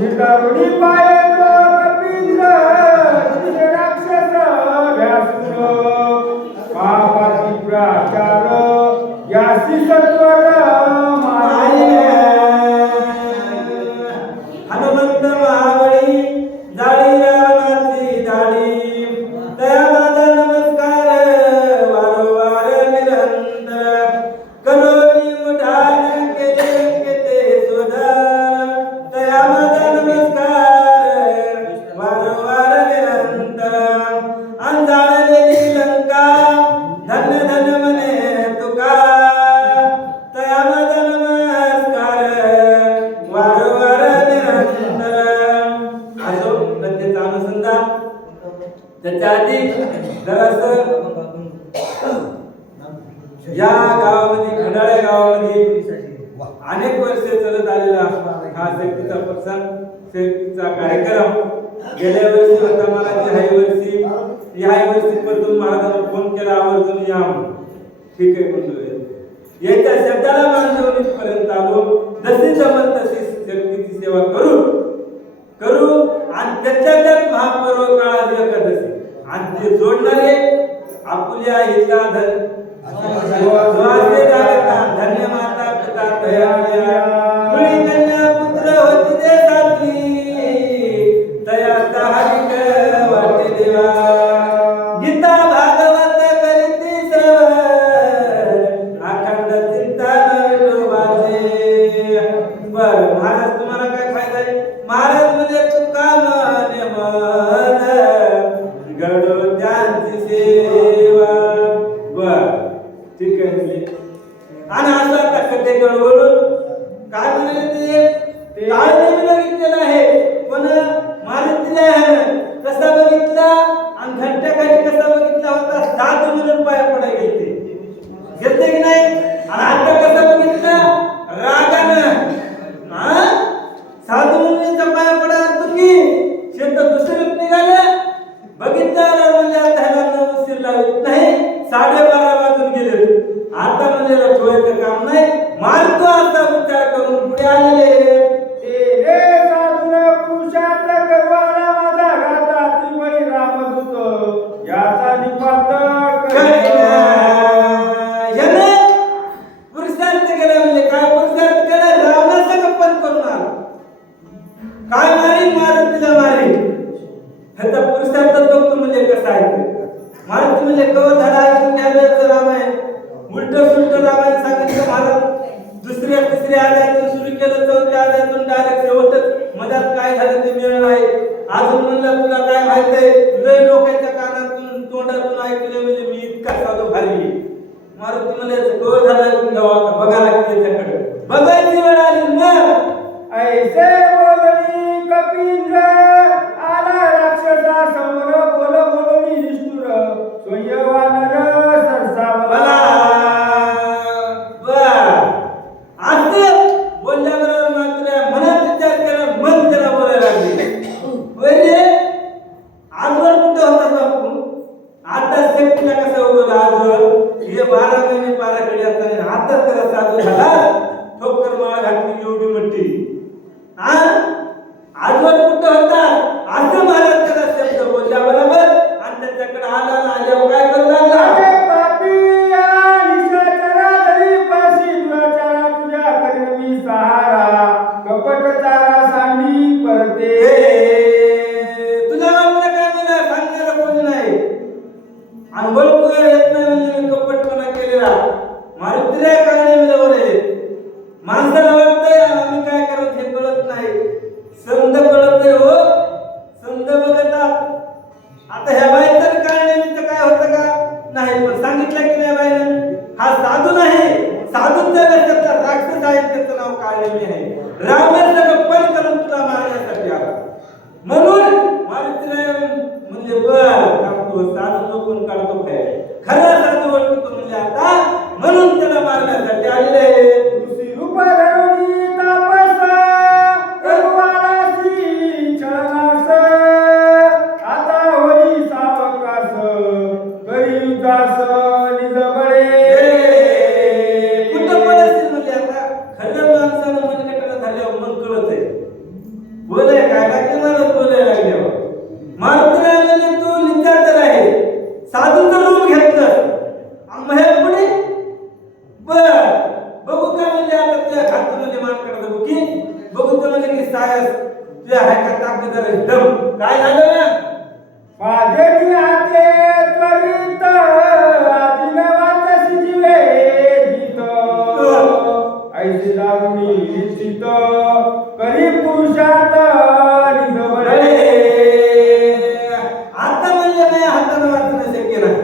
नितारुणी पाये तो कपिंद्र तुझे राक्षस व्यासून पापाची प्राचार यासी सत्वर माये हनुमंत महाबळी जाळी रावणाची दाढी तया माझा नमस्कार वारंवार निरंतर करोनी उठान केले केते सुधार तया माझा नमस्कार वारंवार निरंतर अंजाळलेली लंका धन्य धन्य म्हणे तुका तया माझा नमस्कार वारंवार निरंतर असो प्रत्येक अनुसंधान त्याच्या आधी जरासं या गावामध्ये खंडाळ्या गावामध्ये अनेक वर्षे चालत आलेला हा शक्तीचा प्रसाद शक्तीचा कार्यक्रम गेल्या वर्षी होता मला ह्या वर्षी परतून महाराजांना फोन केला आवर्जून या ठीक आहे म्हणलो याच्या शब्दाला मान देऊन इथपर्यंत आलो जशी जमत तशी शक्तीची सेवा करू आणि त्याच्यात महापर्व काळात एकादशी आणि ते जोडणारे आपुल्या हिला धन्य माता पिता तया मुळी कन्या पुत्र होती ते साथी तया साहजिक वाटे देवा गीता भागवत करीती श्रवण अखंड चिंतन विठोबाचे बर महाराज तुम्हाला काय फायदा आहे महाराज म्हणजे तुका मन मन घडो त्यांची सेवा बर ठीक आहे आणि असं आता कथे गडबडून काय म्हणाले ते काळ मी बघितलेलं आहे पण मारुतीला कसा बघितला आणि घंट्याखाली कसा बघितला होता साधू म्हणून पाया पडायला घेते की नाही आणि आता कसा बघितला रागानं साधू म्हणून पाया पडा तुम्ही शेत दुसरे निघाले बघितलं म्हणजे आता ह्याला उशीर लागत नाही 12:30 वाजून गेले आता म्हणजे ठेवायचं काम नाही मारतो असा विचार करून पुढे आलेले हे साधून पुरुषार्थ करवाला माझा घाता ती बळी रामदूत याचा निपात याने पुरुषार्थ केला म्हणजे काय पुरुषार्थ केला रावणाचा गप्पन करून आला काय मारून तिला मारी ह्याचा पुरुषार्थ बघतो म्हणजे कसं आहे मारुती म्हणजे कव धडा ऐकून घ्यायचं रामायण उलट सुलट रामायण सांगितलं महाराज दुसऱ्या तिसऱ्या आल्यातून सुरू केलं चौथ्या आल्यातून डायरेक्ट शेवटच मधात काय झालं ते मिळणार आहे अजून म्हणलं तुला काय माहितीये लय लोकांच्या कानातून तोंडातून ऐकले म्हणजे मी इतका साधू भारी मारुती म्हणजे कव धडा ऐकून घ्यावा बघा लागते त्याच्याकडे बघायची वेळ आली ना ऐसे बोलणी कपिंद्र आला राक्षसा समोर बोलणी निष्ठुर सोयवानर सरसावला बोलल्याबरोबर मात्र मनात विचार केला मन त्याला बोलायला लागले म्हणजे आजवर कुठं होता बापू आता सेफ्टीला कसं उगवलं आजवर हे 12 महिने पाराकडे असताना आता त्याला साधू झाला ठोकर माळ घातली एवढी मोठी आजवर कुठं होता असं महाराज त्याला शब्द बोलल्या बरोबर आणि त्याच्याकडे आला ना आल्यावर काय करू लागला तुला वाटलं काय मला सांगण्याला कोणी नाही आणि बोलतो येत नाही म्हणजे मी कपटपणा केलेला मारुतीला काय बोलले माणसाला वाटतंय आम्ही काय करत हे कळत नाही समज कळत नाही हो समज बघतात आता ह्या बाईचं काय निमित्त काय होतं का नाही पण सांगितलं की नाही बाईनं हा साधू नाही साधूच्या वेळेला राक्षस आहे त्याचं नाव काळलेली आहे रावणाचं गप्पन करून तुला मारण्यासाठी आला म्हणून मारुतीने म्हणजे बघ साधू तो कोण काढतो काय खरा साधू ओळखतो म्हणजे आता म्हणून त्याला मारण्यासाठी आलेले रूप धरुणी तापस रघुवारासी चरणास आता होई सावकास करी युद्धास निज बळे कुठं पडतील म्हणजे आता खऱ्या माणसानं मनगटाला झाल्यावर मन कळत सायस तुझ्या आहे का ताकद रे दम काय झालं ना माझे हाते त्वरित आदिनवात शिजिवे गीत ऐसे दारुणी निश्चित करी पुरुषात निजबळे आता म्हणजे माझ्या हातानं वाचणं शक्य नाही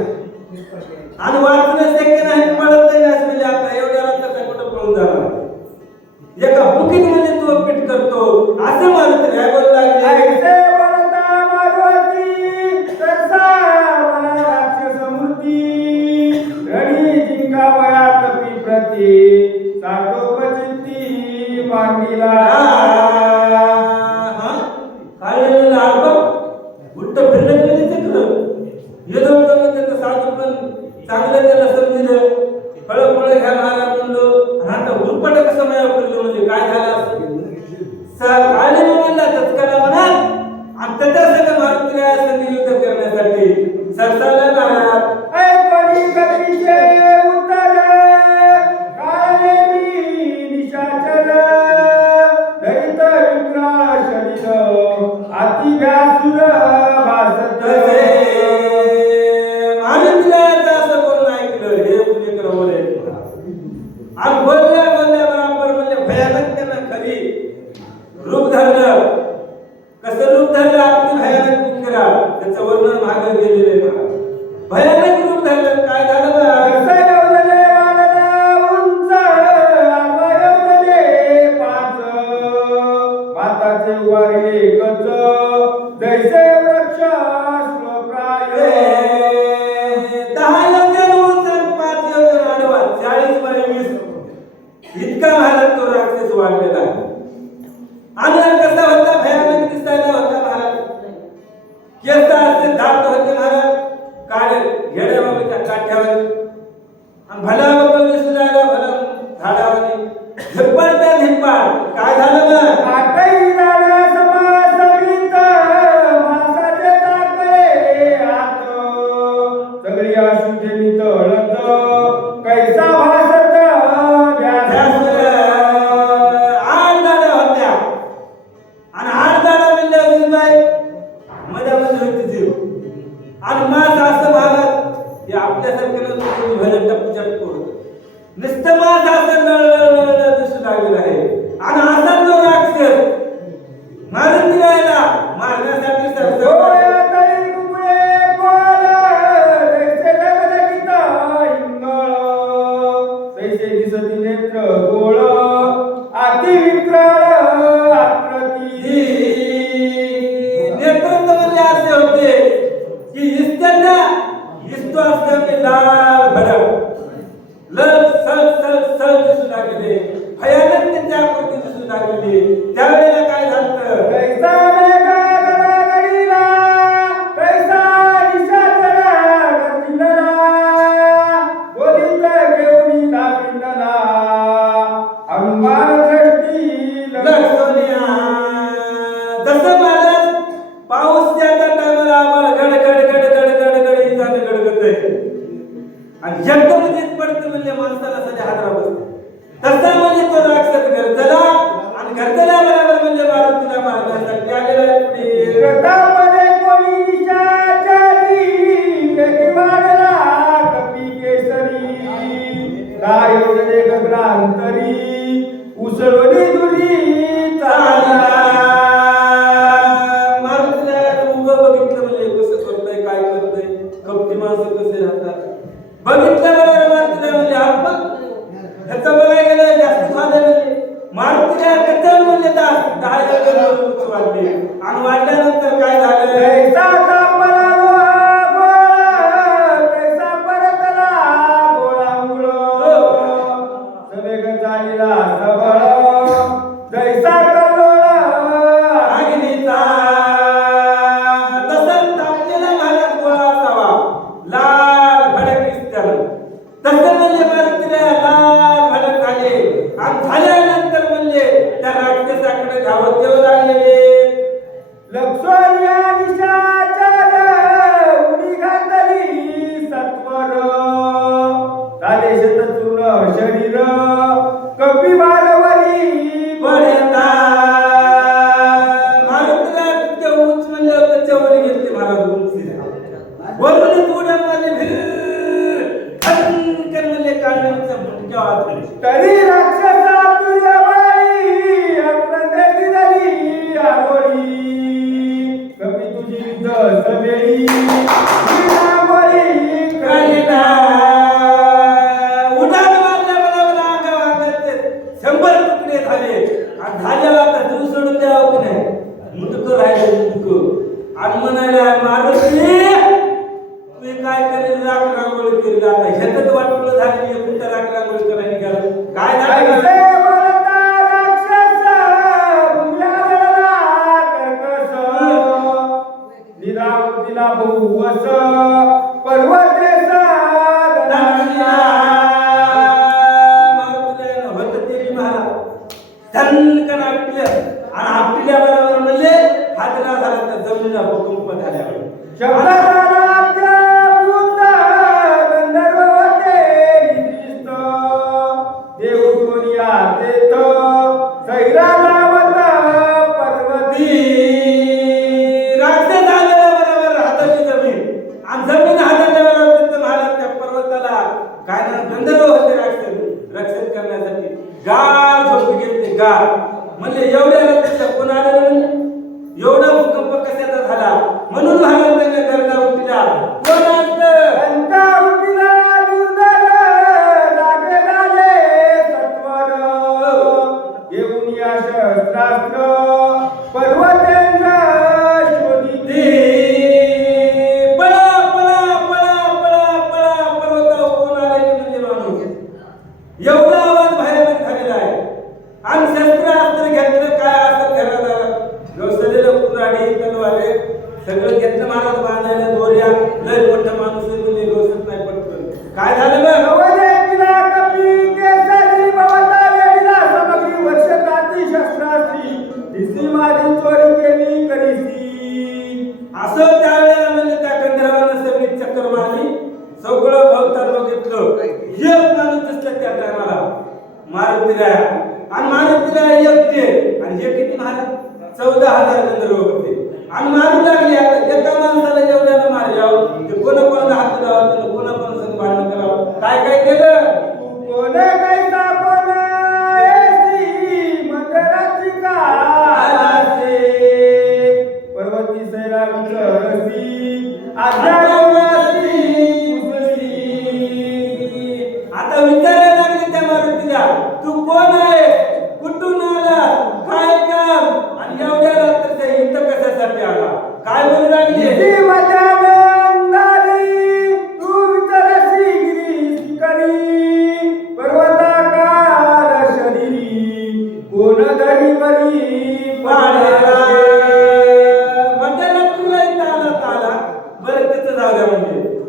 आणि वाचणं शक्य नाही पडत नाही असं म्हणजे आता एवढ्या रात्र कुठं पळून जाणार एका बुकीत म्हणजे तू पीठ करतो असं म्हणत रे बोल लागले ऐसे बोलता मारुती तसा मला राक्षस मूर्ती रणी जिंकावया कपी प्रती साठोपचित्ती मांडीला काढलेलं लाभ उलट फिरलं म्हणजे चक्र येदम त्याचं साधू पण चांगलं त्याला समजलं फळं घ्या महाराज म्हणलो आता उरपट कसं माया फिरलो म्हणजे काय झालं काढले म्हणला तत्काला म्हणा आणि त्याच्या सगळं मारुतीला संधी युद्ध करण्यासाठी सरसावला महाराज ऐकणी कपीचे उत्तर काळे मी निशाचर दैत विक्राळ शरीर अति व्यासुर भासत मारुतीला असं कोण नाही केलं हे पुणे करवले आणि बोलल्या बरोबर म्हणजे भयानक त्यांना खरी रूप धरलं कसं रूप धरलं आपण भयानक रूप करा त्याचं वर्णन मागे गेलेले भयानक रूप धरलं काय झालं कसा येवले वाढला उंच आडवा येवले पाच माताचे वारिले कच जैसे वृक्ष श्लोप्राय 10 योजन उंच आणि 5 योजन आडवा 40 बाय 20 इतका महाराज तो राक्षस वाढलेला आहे आणि कसा होता भयानक दिसायला होता महाराज केस असे दात होते महाराज काळे घेड्या बाबीच्या काठ्यावर आणि भला बघून दिसू लागला भला झाडावर हिप्पाडत्या हिप्पाड काय झालं मग आटई झाला समासमित मासाचे टाकले हात सगळी अशुद्धे नितळत कैसा भासत व्यास आणि मास असं महाराज हे आपल्यासारख्याला भले टपचट करत नुसतं मास असं दिसू लागलेलं आहे आणि असा तो राक्षस मारून दिला मारण्यासाठी नेत्र गोळ अति विक्राळ आकृती नेतृत्व म्हणजे असे होते की इस्तो असते लाल भडक लल सल दिसू लागले भयानक त्यांच्या आकृती दिसू लागली त्यावेळेला काय झालं कैसा मेघा गडागडीला कैसा निशाचरा गतिलला बोलित घेऊन दाविंदला हनुमान दृष्टी लक्ष्मणिया तसं महाराज पाऊस त्याच्या टायमाला आम्हाला गड इथं गडगत आणि एकदमच पडतं म्हणजे माणसाला सध्या हादरा बसतो तसा म्हणजे तो राक्षस गरजला आणि गरजला बरोबर म्हणजे मारुतीला मारण्यासाठी आलेला आहे पुढे प्रतापने कोणी निशाचरी वेगी वाढला कपी केसरी काय योजने गगनांतरी उसळवली दुरी चालला मारुतीला उभं बघितलं म्हणजे कसं करतंय काय करतंय कपटी माणसं कसे राहतात बघितलं बरोबर मारुतीला म्हणजे आपण ह्याचा बघायला गेलं जास्त झालं म्हणजे मारुतीला कचल म्हणजे 10 वाढले आणि वाढल्यानंतर काय झालं कैसा तापला गोळा कैसा परतला गोळा मुळ सवेग चालीला सबळ जैसा कल्लोळ अग्नीचा तसं तापलेला महाराज गोळा असावा लाल भडक दिसत्याला तसं म्हणजे मारुतीला लाल भडक झाले आणि झाल्यानंतर म्हणजे त्या राक्षसाकडे धावत येऊ लागलेले लक्ष्मण निशाचर उडी घातली सत्वर झाले शतचूर्ण शरीर कपी बालवरी बळता चणकन आपल्या आणि आपल्या बरोबर म्हणजे हातला झाला त्या जमिनीला भूकंप झाल्यावर राक्षस आलेल्या बरोबर हाताची जमीन आणि जमीन हाताल्यावर तिथं महाराज त्या पर्वताला काय ना गंधर्व होते राक्षस रक्षण करण्यासाठी गार झोपी घेतले गार म्हणजे एवढ्या रक्षाचा कोण आलेलं एवढा भूकंप कशाचा झाला म्हणून महाराज त्यांनी गरजा उठल्या कोण एवढा आवाज भयानक झालेला आहे आणि शस्त्र अस्त्र घेतलं काय असं घरात व्यवसायाला कुऱ्हाडी तलवारे सगळं घेतलं महाराज बांधायला दोऱ्या लय मोठं माणूस म्हणजे व्यवस्थित नाही पटकन काय झालं असं त्यावेळेला म्हणजे त्या गंधर्वानं सगळी चक्कर मारली सगळं भवताल बघितलं एक माणूस दिसला त्या टायमाला मारुतीला आणि मारुतीला एकटे आणि हे किती महाराज 14,000 गंधर्व होते आणि मारू लागले आता एका माणसाला जेवढ्याला मारल्यावर ते कोणाकोणाला हात लावावं कोणाकोणाचं भांडण करावं काय काय केलं आता विचारायला लागले त्या मारुतीला तू कोण आहे कुठून आला काय काम आणि एवढ्या रात्रीच्या इथं कशासाठी आला काय बोलू लागले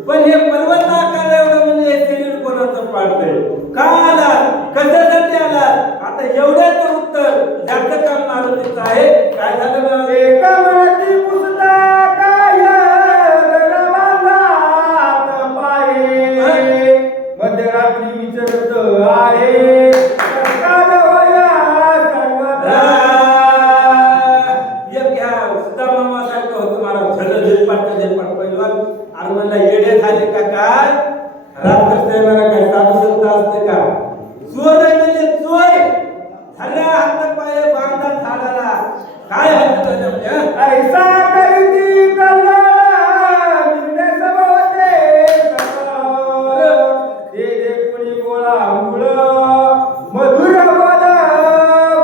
पण हे पर्वत आकार एवढं म्हणजे शरीर कोणाचं पाडलंय का आला कशासाठी आला आता एवढ्याच उत्तर ज्याचं काम मारुतीचं आहे काय झालं एका मनाची पुस्तकाय दरबारात पाहे मध्यरात्री विचरत आहे सकाळ होया सर्वदा एक घ्या सुदामा सारखं होतं मला झडं झेलपाट पहिलवान आणि म्हणला येडे झाले का काय रात्र सेवाला काय साधू संत असते का चोर आहे म्हणजे चोर झाल्या हात पाय बांधा झाडाला काय हात ऐसा करीती कल्याण निर्णय सभवते दे दे कुणी गोळा मुळ मधुर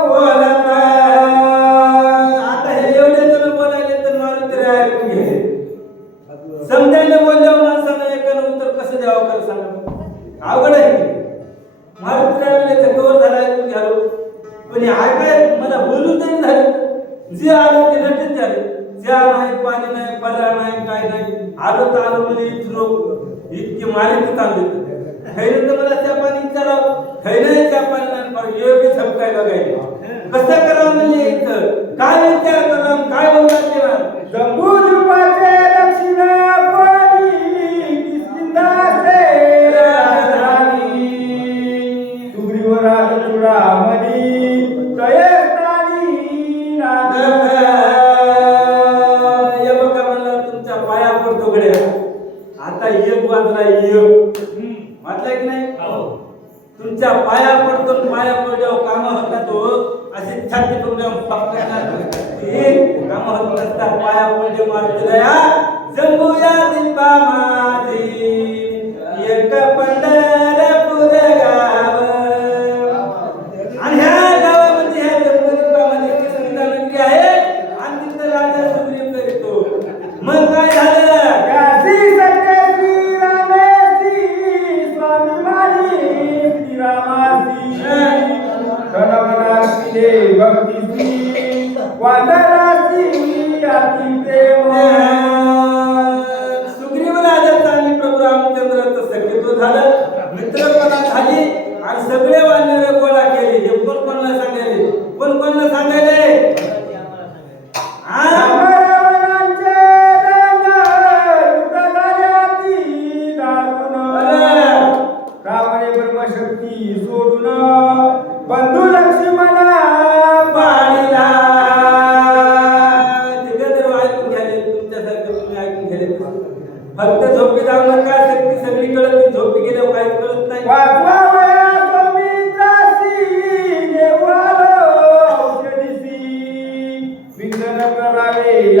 बोलत आता हे एवढे जण बोलायले तर मारुती राय ऐकून घे समजायला बोलल्यावर माणसानं एकानं उत्तर कसं द्यावं कर सांगा अवघड आहे मारुती राय कवर झाला ऐकून घ्यालो पण हे काय मला बोलून तरी झालं जे आलं ते नटीत झाले ज्या नाही पाणी नाही फराळ नाही काय नाही आलो तर आलो म्हणजे इथं इतके मालिक चालले खैर तर मला त्या पाणी विचारावं खैर त्या पाणी नाही पण योग्य झपकाय बघायला कसं करावं म्हणजे इथं काय विचार करावं काय बोलणार तेव्हा जम्बू जुपाचे दक्षिण कोणी किस्किंदासे राजधानी सुग्रीवर आला चुडामणी तयस्थानी नादक या बघा म्हणलं तुमच्या पाया पडतो गड्या आता एक वाजला एक वाटलं की नाही तुमच्या पाया पडतो पाया पडल्यावर काम होतात हो अशी छाती टोकल्यावर काम होत नसतात पाया पडले मारुतीला या जंबूया दिपा माझी एक पंढरपूर गाव आणि ह्या गावामध्ये ह्या जंबूदीपामध्ये कृष्णा नगरी आहे आणि तिथं राजा सुग्रीव करतो मग काय झालं काशी सत्य श्रीरामेशी स्वामी माझी श्रीरामासी धनवनासी भक्तीसी वादरासी अति प्रेम सुग्रीव राजाचा आणि प्रभू रामचंद्राचं सख्यत्व झालं मित्रपणा झाली आणि सगळे वानरे गोळा केले हे कोण कोणाला सांगायले कोण कोणाला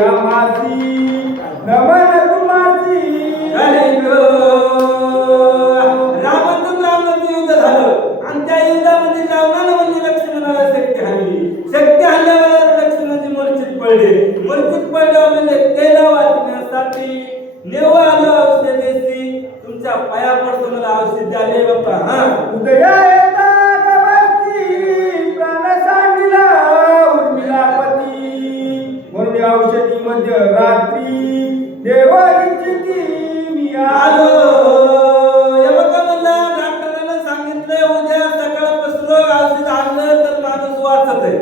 या मासी नमन तुम्हासी रावणाचं युद्ध झालं आणि त्या युद्धामध्ये रावणानं म्हणजे लक्ष्मणाला शक्ती हाणली. शक्ती हाणल्यावर लक्ष्मणाची मूर्छित पडले. मूर्छित पडल्यावर म्हणजे त्याला वाचण्यासाठी नेव आलो औषध देसी तुमच्या पाया पडतो मला औषध द्याले बाप्पा. हा उदया येता गवती प्राण सांडिला उर्मिलापती म्हणून औषधी मध्य रात्री देव इच्छिती मी आलो. हे बघा मला डॉक्टरांना सांगितलंय उद्या सकाळपासून औषध आणलं तर माणूस वाचत आहे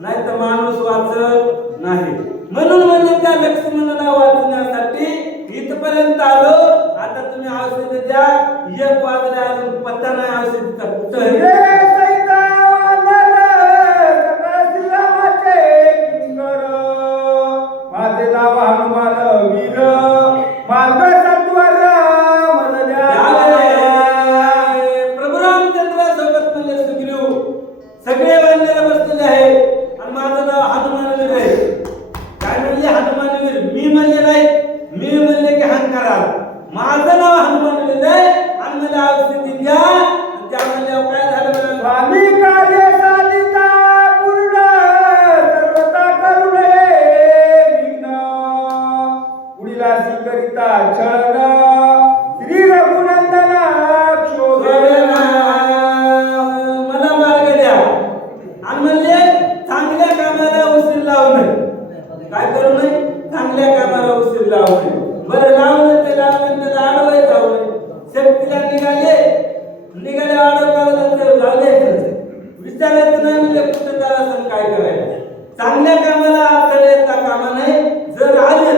नाही तर माणूस वाचत नाही. म्हणून म्हणजे त्या लक्ष्मणाला वाचण्यासाठी इथपर्यंत आलो. आता तुम्ही औषध द्या. एक वाजले अजून पत्ता नाही औषधीचा कुठं आहे. माझे नाव हनुमान वीर मार्ग सत्वर प्रभू रामचंद्रासोबत म्हणजे सुग्रीव सगळे वानर बसलेले आहे आणि माझं नाव हनुमानवीर आहे. काय म्हणले हनुमानवीर? मी म्हणले नाही. मी म्हणले की हंकारा. माझं नाव हनुमानवीर आहे आणि मला औषधी द्या. त्या म्हणल्यावर काय झालं? स्वामी कार्य साधिता पूर्ण सर्वता करुणे विघ्न उडिलासी करिता छळन श्री रघुनंदन क्षोभेन मला मार्ग द्या आणि म्हणले चांगल्या कामाला उशीर लावू नये. काय करू नये? चांगल्या कामाला उशीर लावू नये. बरं लावलं ते लावलं त्याला आडवं जाऊ नये. शक्तीला निघाले आडवं लावले विचारायचं नाही म्हणजे कुठं जायचं काय करायचं. चांगल्या कामाला अडथळे येता कामा नाही. जर आले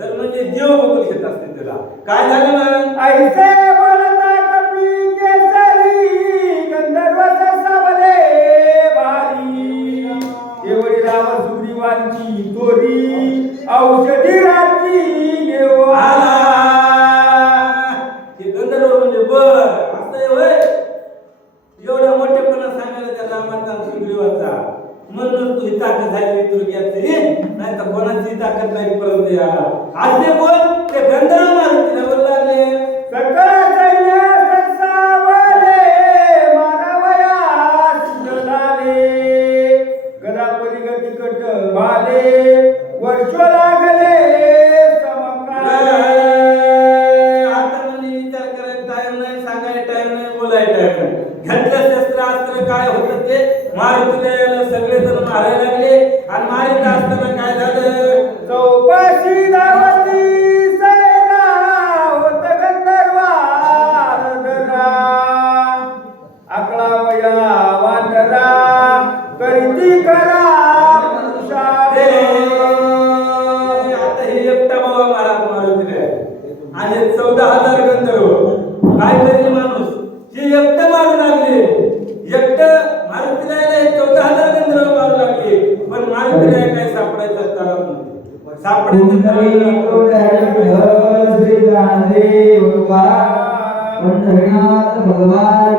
तर म्हणजे देव बघू घेत असते त्याला. काय झालं ना ऐसे बोलता कपी केसरी गंधर्व ससावले भारी देवळी राम सुग्रीवांची तोरी औषधी रात्री देव आला. हे गंधर्व म्हणजे बर असं आहे होय. एवढा मोठेपणा सांगायला त्या रामाचा सुग्रीवाचा. म्हणून तू ही ताकद झाली दुर्ग्याची नाही तर कोणाची ताकद नाही. परत आज ते बोल ते गंधर्व मारुतीला बोल लागले सकळ सैन्य ससावले मानवया सिद्ध झाले गदा परिगती कट भाले वर्ष लागले आता म्हणजे विचार करायला टाइम नाही. सांगायला टाइम नाही. बोलायला टाइम नाही. घातलं शस्त्रास्त्र काय होतं ते मारुतीला यायला सगळे जण मारायला लागले आणि मारित असताना काय झालं? चौपाशी दावती सैना होत गंधर्वा धरा आकळा वया वानरा करीती करा ते आता हे एकटा बाबा मारुतीला आणि 14,000 गंधर्व काय करेल माणूस? हे एकटं मारू लागले. एकटं मारुतीला यायला हे 14,000 गंधर्व मारू लागले. पण मारुतीला काय सापडायचं सापडायचं भगवान